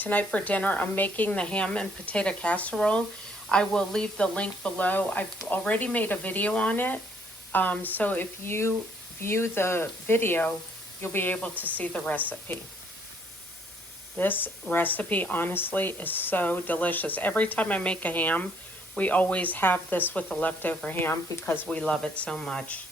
tonight for dinner, I'm making the ham and potato casserole. I will leave the link below. I've already made a video on it. So if you view the video, you'll be able to see the recipe. This recipe, honestly, is so delicious. Every time I make a ham, we always have this with the leftover ham because we love it so much.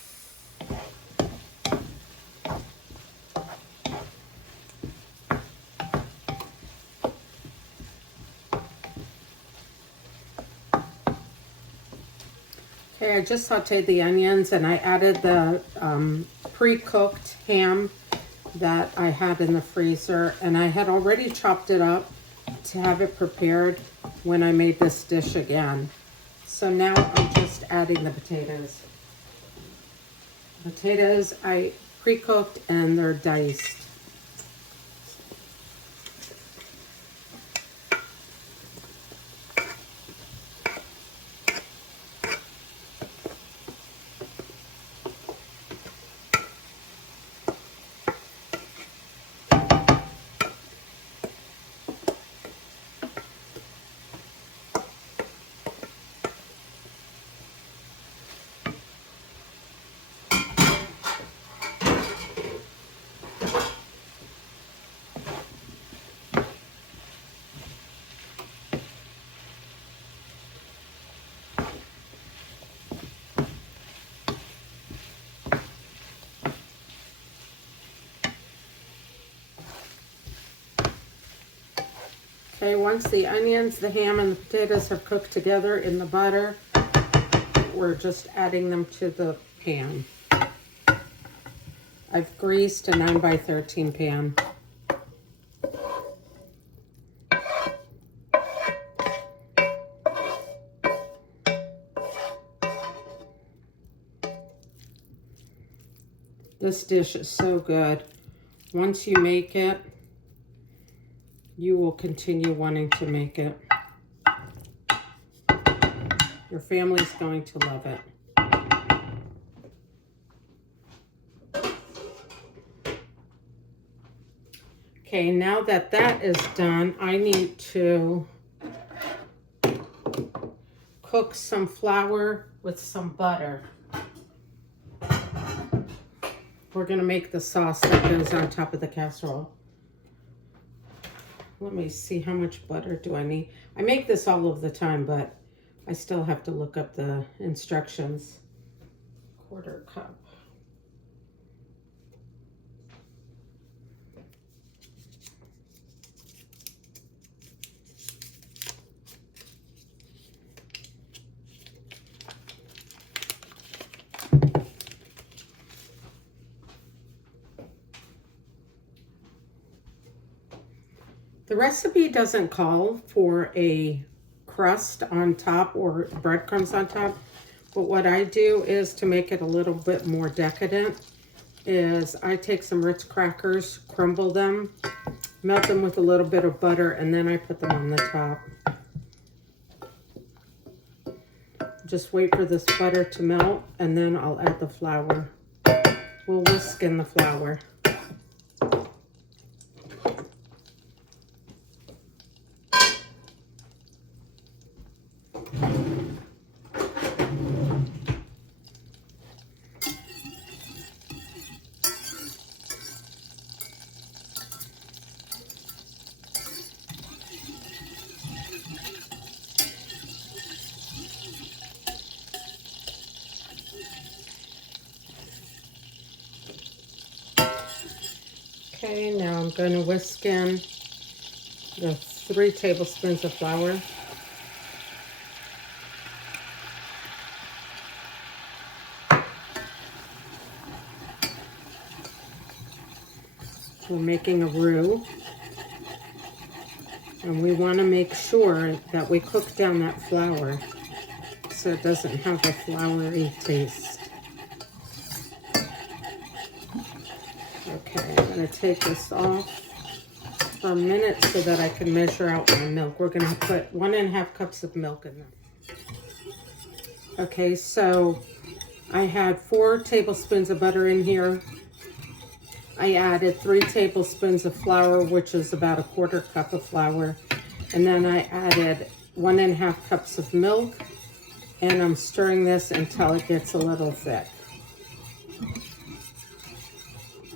Okay, I just sauteed the onions and I added the pre-cooked ham that I had in the freezer, and I had already chopped it up to have it prepared when I made this dish again. So now I'm just adding the potatoes. Potatoes I pre-cooked and they're diced. Okay, once the onions, the ham, and the potatoes have cooked together in the butter, we're just adding them to the pan. I've greased a 9x13 pan. This dish is so good. Once you make it, you will continue wanting to make it. Your family's going to love it. Okay, now that that is done, I need to cook some flour with some butter. We're gonna make the sauce that goes on top of the casserole. Let me see, how much butter do I need? I make this all of the time, but I still have to look up the instructions. 1/4 cup. The recipe doesn't call for a crust on top or breadcrumbs on top, but what I do is, to make it a little bit more decadent, is I take some Ritz crackers, crumble them, melt them with a little bit of butter, and then I put them on the top. Just wait for this butter to melt, and then I'll add the flour. We'll whisk in the flour. Okay, now I'm going to whisk in the 3 tablespoons of flour. We're making a roux, and we want to make sure that we cook down that flour so it doesn't have a floury taste. Okay, I'm going to take this off for a minute so that I can measure out my milk. We're going to put 1½ cups of milk in there. Okay, so I had 4 tablespoons of butter in here. I added 3 tablespoons of flour, which is about a 1/4 cup of flour. And then I added 1½ cups of milk. And I'm stirring this until it gets a little thick.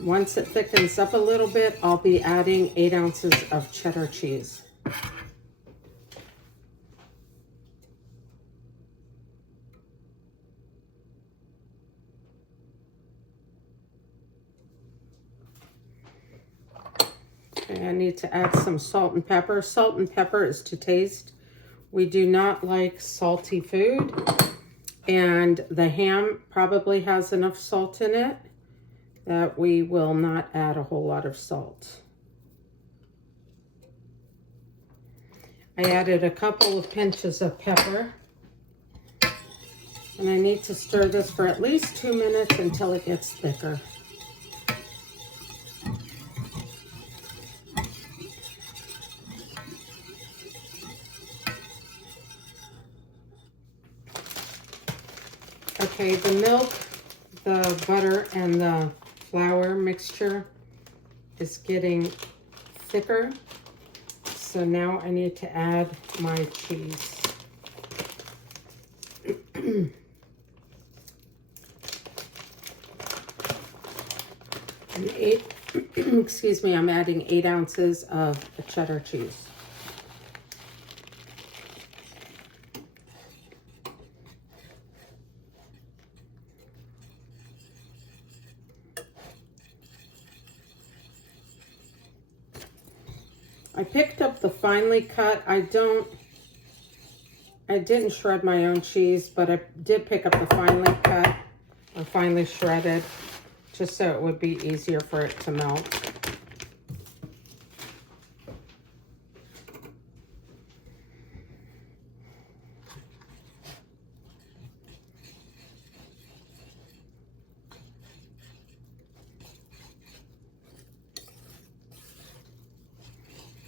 Once it thickens up a little bit, I'll be adding 8 ounces of cheddar cheese. Okay, I need to add some salt and pepper. Salt and pepper is to taste. We do not like salty food, and the ham probably has enough salt in it that we will not add a whole lot of salt. I added a couple of pinches of pepper, and I need to stir this for at least 2 minutes until it gets thicker. Okay, the milk, the butter, and the flour mixture is getting thicker. So now I need to add my cheese. Excuse me, I'm adding 8 ounces of cheddar cheese. I picked up the finely cut. I didn't shred my own cheese, but I did pick up the finely cut or finely shredded, just so it would be easier for it to melt.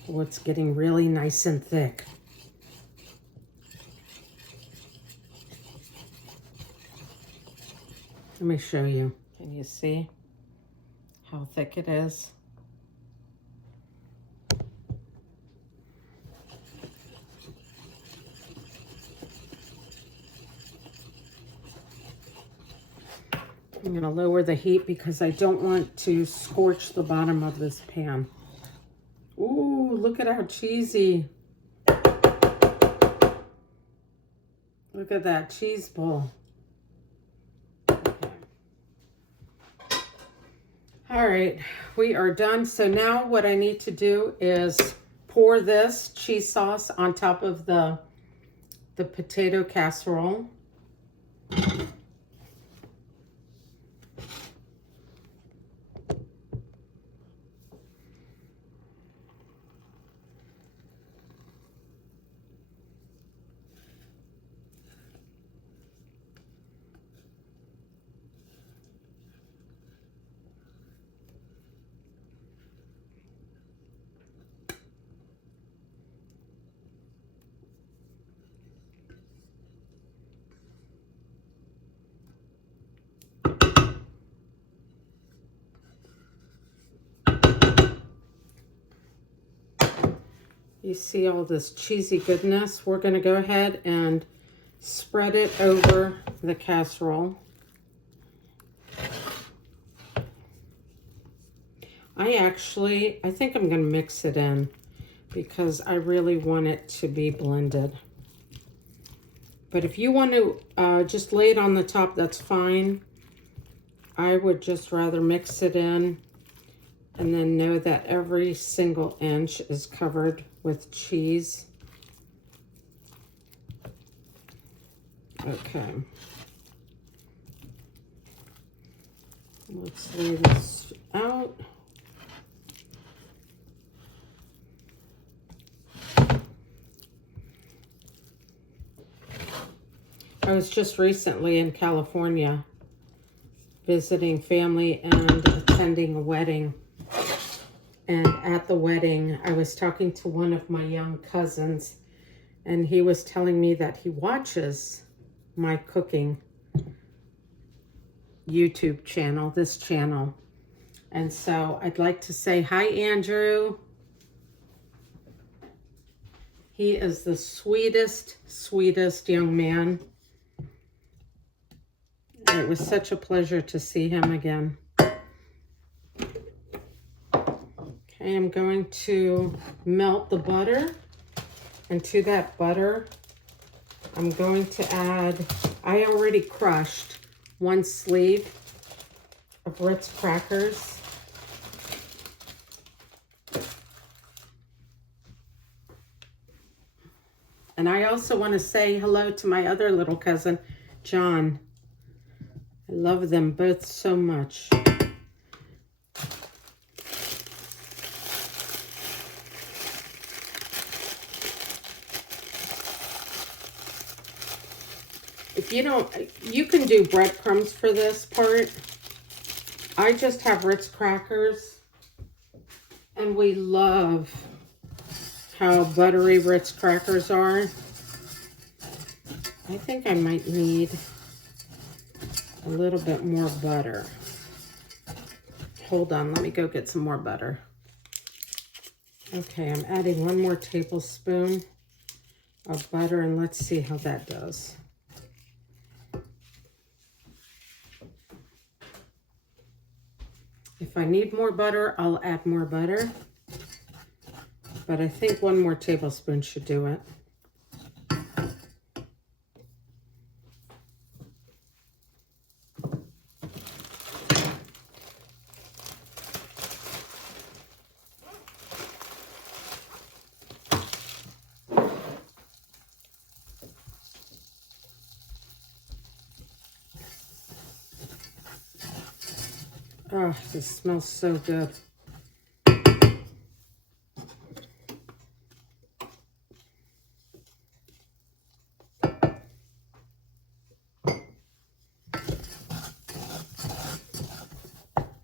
Oh, it's getting really nice and thick. Let me show you. Can you see how thick it is? I'm going to lower the heat because I don't want to scorch the bottom of this pan. Ooh, look at how cheesy. Look at that cheese ball. Okay. All right, we are done. So now what I need to do is pour this cheese sauce on top of the potato casserole. You see all this cheesy goodness. We're going to go ahead and spread it over the casserole. I think I'm going to mix it in because I really want it to be blended. But if you want to just lay it on the top, that's fine. I would just rather mix it in and then know that every single inch is covered with cheese. Okay. Let's lay this out. I was just recently in California visiting family and attending a wedding. And at the wedding, I was talking to one of my young cousins, and he was telling me that he watches my cooking YouTube channel, this channel. And so I'd like to say hi, Andrew. He is the sweetest, sweetest young man. It was such a pleasure to see him again. Okay, I'm going to melt the butter. And to that butter, I'm going to add, I already crushed 1 sleeve of Ritz crackers. And I also want to say hello to my other little cousin, John. I love them both so much. If you don't, you can do breadcrumbs for this part. I just have Ritz crackers. And we love how buttery Ritz crackers are. I think I might need a little bit more butter. Hold on, let me go get some more butter. Okay, I'm adding 1 more tablespoon of butter, and let's see how that does. If I need more butter, I'll add more butter. But I think 1 more tablespoon should do it. Oh, this smells so good.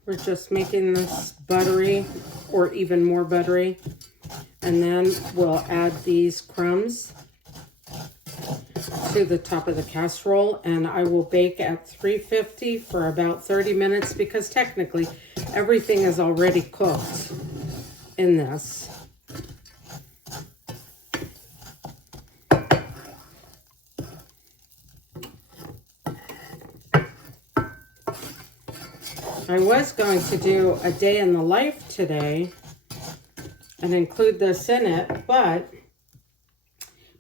We're just making this buttery or even more buttery. And then we'll add these crumbs to the top of the casserole, and I will bake at 350 for about 30 minutes because technically everything is already cooked in this. I was going to do a day in the life today and include this in it, but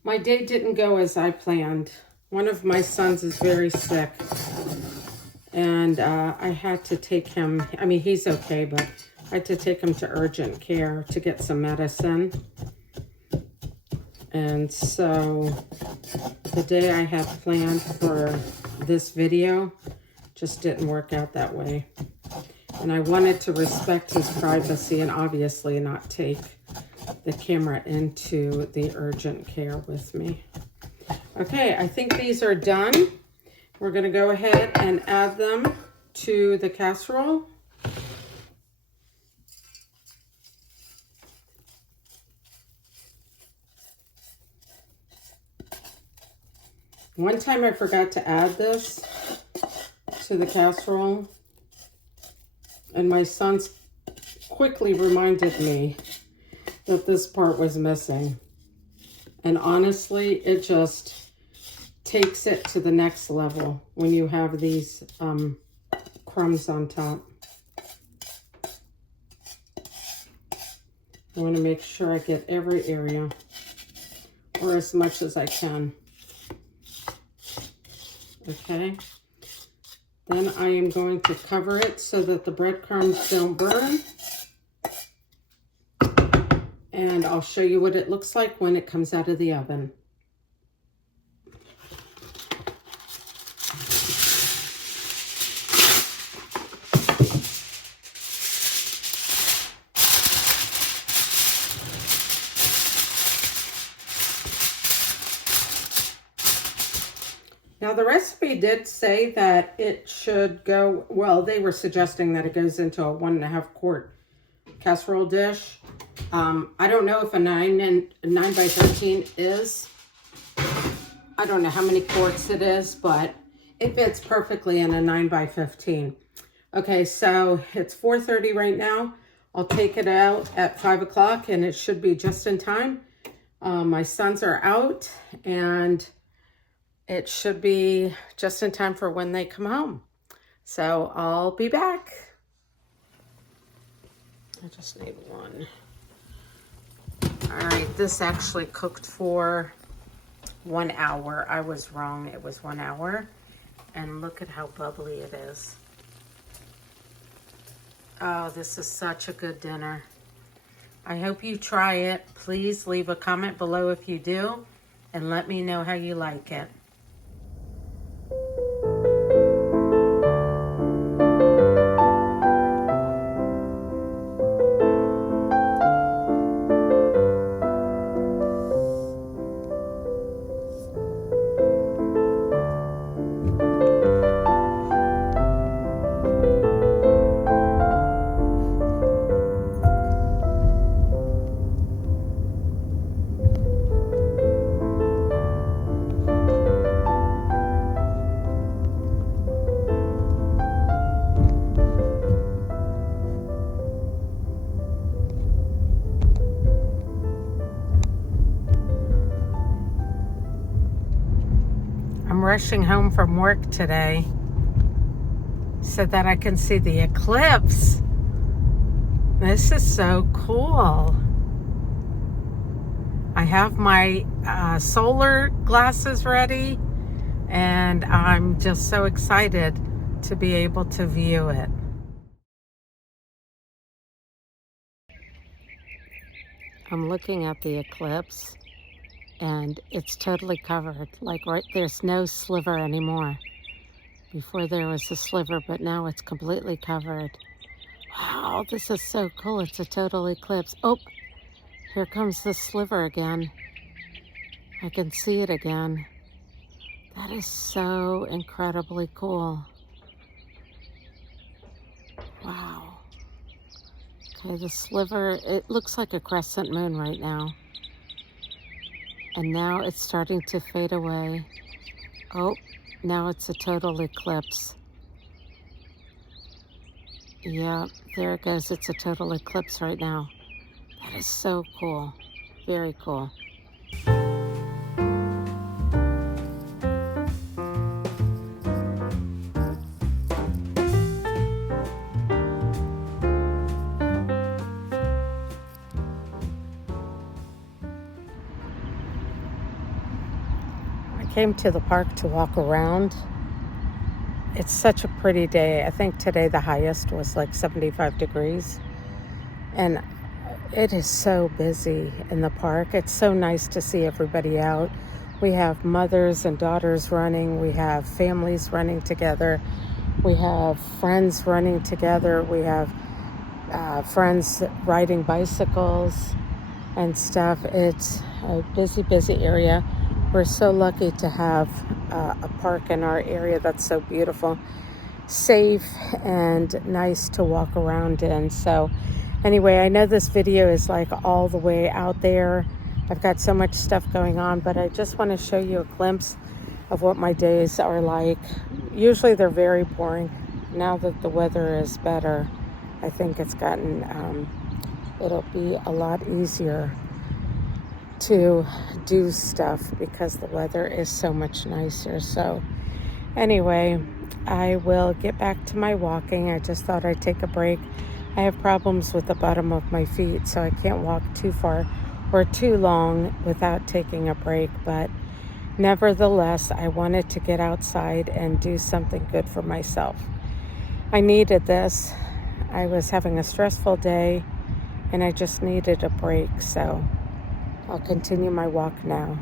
my day didn't go as I planned. One of my sons is very sick, and I had to take him, I mean, he's okay, but I had to take him to urgent care to get some medicine. And so the day I had planned for this video just didn't work out that way. And I wanted to respect his privacy and obviously not take the camera into the urgent care with me. Okay, I think these are done. We're going to go ahead and add them to the casserole. One time I forgot to add this to the casserole, and my sons quickly reminded me that this part was missing. And honestly, it just takes it to the next level when you have these crumbs on top. I want to make sure I get every area, or as much as I can. Okay. Then I am going to cover it so that the breadcrumbs don't burn. And I'll show you what it looks like when it comes out of the oven. Now the recipe did say that it should go, well, they were suggesting that it goes into a 1.5 quart casserole dish. I don't know if a 9 by 13 is. I don't know how many quarts it is, but it fits perfectly in a 9 by 15. Okay, so it's 4:30 right now. I'll take it out at 5 o'clock and it should be just in time. My sons are out and it should be just in time for when they come home. So I'll be back. I just need one. All right, this actually cooked for 1 hour. I was wrong, it was 1 hour. And look at how bubbly it is. Oh, this is such a good dinner. I hope you try it. Please leave a comment below if you do, and let me know how you like it. I'm rushing home from work today so that I can see the eclipse. This is so cool. I have my solar glasses ready and I'm just so excited to be able to view it. I'm looking at the eclipse and it's totally covered. Like right, there's no sliver anymore. Before there was a sliver, but now it's completely covered. Wow, this is so cool. It's a total eclipse. Oh, here comes the sliver again. I can see it again. That is so incredibly cool. Wow. Okay, the sliver, it looks like a crescent moon right now. And now it's starting to fade away. Oh, now it's a total eclipse. Yeah, there it goes. It's a total eclipse right now. That is so cool. Very cool. I came to the park to walk around. It's such a pretty day. I think today the highest was like 75 degrees. And it is so busy in the park. It's so nice to see everybody out. We have mothers and daughters running. We have families running together. We have friends running together. We have friends riding bicycles and stuff. It's a busy, busy area. We're so lucky to have a park in our area that's so beautiful, safe, and nice to walk around in. So anyway, I know this video is like all the way out there. I've got so much stuff going on, but I just want to show you a glimpse of what my days are like. Usually they're very boring. Now that the weather is better, I think it's gotten, it'll be a lot easier to do stuff because the weather is so much nicer. So anyway, I will get back to my walking. I just thought I'd take a break. I have problems with the bottom of my feet, so I can't walk too far or too long without taking a break. But nevertheless, I wanted to get outside and do something good for myself. I needed this. I was having a stressful day and I just needed a break. So I'll continue my walk now.